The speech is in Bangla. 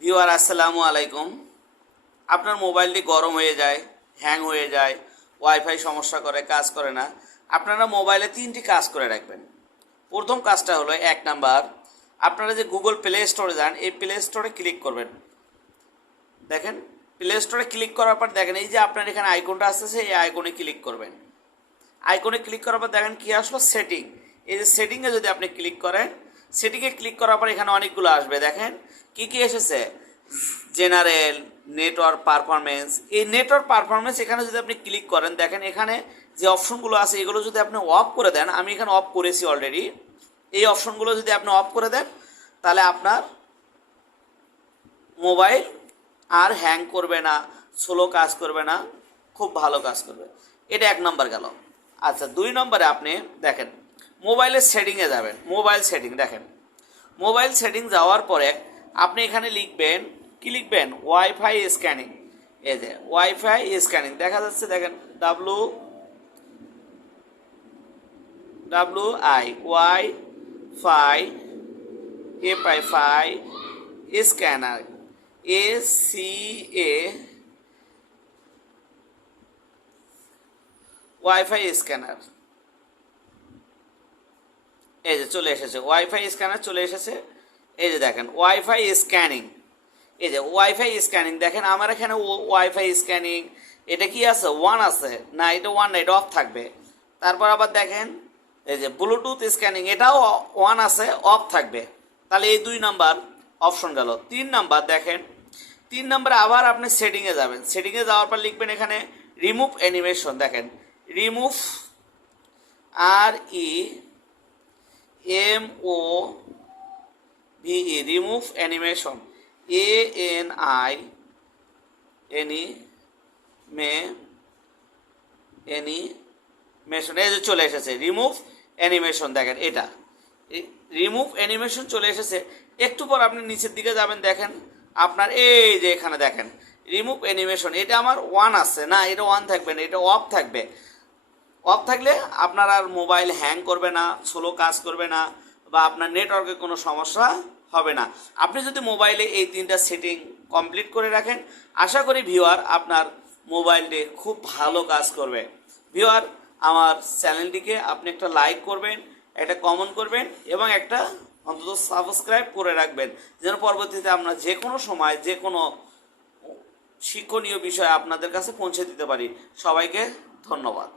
ভিউয়ার আসসালামু আলাইকুম। আপনার মোবাইলটি গরম হয়ে যায়, হ্যাং হয়ে যায়, ওয়াইফাই সমস্যা করে, কাজ করে না। আপনারা মোবাইলে 3টি কাজ করে রাখবেন। প্রথম কাজটা হলো 1 নাম্বার, আপনারা যে গুগল প্লে স্টোরে যান, এই প্লে স্টোরে ক্লিক করবেন। দেখেন, প্লে স্টোরে ক্লিক করার পর দেখেন এই যে আপনার এখানে আইকনটা আসতেছে, এই আইকনে ক্লিক করবেন। আইকনে ক্লিক করার পর দেখেন কী আসলো, সেটিং। এই যে সেটিংয়ে যদি আপনি ক্লিক করেন, সেটিংয়ে ক্লিক করার পর এখানে অনেকগুলো আসবে। দেখেন কী কী এসেছে, জেনারেল, নেটওয়ার্ক পারফরমেন্স। এই নেটওয়ার্ক পারফরমেন্স এখানে যদি আপনি ক্লিক করেন, দেখেন এখানে যে অপশনগুলো আছে এগুলো যদি আপনি অফ করে দেন, আমি এখানে অফ করেছি অলরেডি। এই অপশনগুলো যদি আপনি অফ করে দেন, তাহলে আপনার মোবাইল আর হ্যাং করবে না, স্লো কাজ করবে না, খুব ভালো কাজ করবে। এটা 1 নম্বর গেল। আচ্ছা, 2 নম্বরে আপনি দেখেন মোবাইলের সেটিংয়ে যাবেন। মোবাইল সেটিং দেখেন, মোবাইল সেটিং যাওয়ার পরে আপনি এখানে লিখবেন, কি লিখবেন, ওয়াইফাই স্ক্যানিং। এই যে ওয়াইফাই স্ক্যানিং দেখা যাচ্ছে, দেখেন wifi scanner, ACA wifi scanner. এই যে চলে এসেছে ওয়াইফাই স্ক্যানার, চলে এসেছে। এই যে দেখেন ওয়াইফাই স্ক্যানিং, এই যে ওয়াইফাই স্ক্যানিং দেখেন আমার এখানে ওয়াইফাই স্ক্যানিং। এটা কি আছে, 1 আছে না, এটা 1 না, এটা অফ থাকবে। তারপর আবার দেখেন এই যে ব্লুটুথ স্ক্যানিং, এটাও 1 আছে, অফ থাকবে। তাহলে এই 2 নাম্বার অপশন গেল। 3 নাম্বার দেখেন, 3 নাম্বারে আবার আপনি সেটিংয়ে যাবেন। সেটিংয়ে যাওয়ার পর লিখবেন এখানে রিমুভ অ্যানিমেশন। দেখেন remove, REMOVE, remove animation, animation. এই যে চলে এসেছে রিমুভ অ্যানিমেশন। দেখেন এটা রিমুভ অ্যানিমেশন চলে এসেছে। একটু পর আপনি নিচের দিকে যাবেন, দেখেন আপনার এই যে এখানে দেখেন রিমুভ অ্যানিমেশন, এটা আমার 1 আছে না, এটা 1 থাকবে না, এটা অফ থাকবে। অফ থাকলে আপনার আর মোবাইল হ্যাং করবে না, স্লো কাজ করবে না, বা আপনার নেটওয়ার্কে কোনো সমস্যা হবে না। আপনি যদি মোবাইলে এই 3টা সেটিং কমপ্লিট করে রাখেন, আশা করি ভিউয়ার আপনার মোবাইলটি খুব ভালো কাজ করবে। ভিউয়ার, আমার চ্যানেলটিকে আপনি একটা লাইক করবেন, একটা কমেন্ট করবেন, এবং একটা অন্তত সাবস্ক্রাইব করে রাখবেন, যেন পরবর্তীতে আমরা যে কোনো সময় যে কোনো শিক্ষণীয় বিষয় আপনাদের কাছে পৌঁছে দিতে পারি। সবাইকে ধন্যবাদ।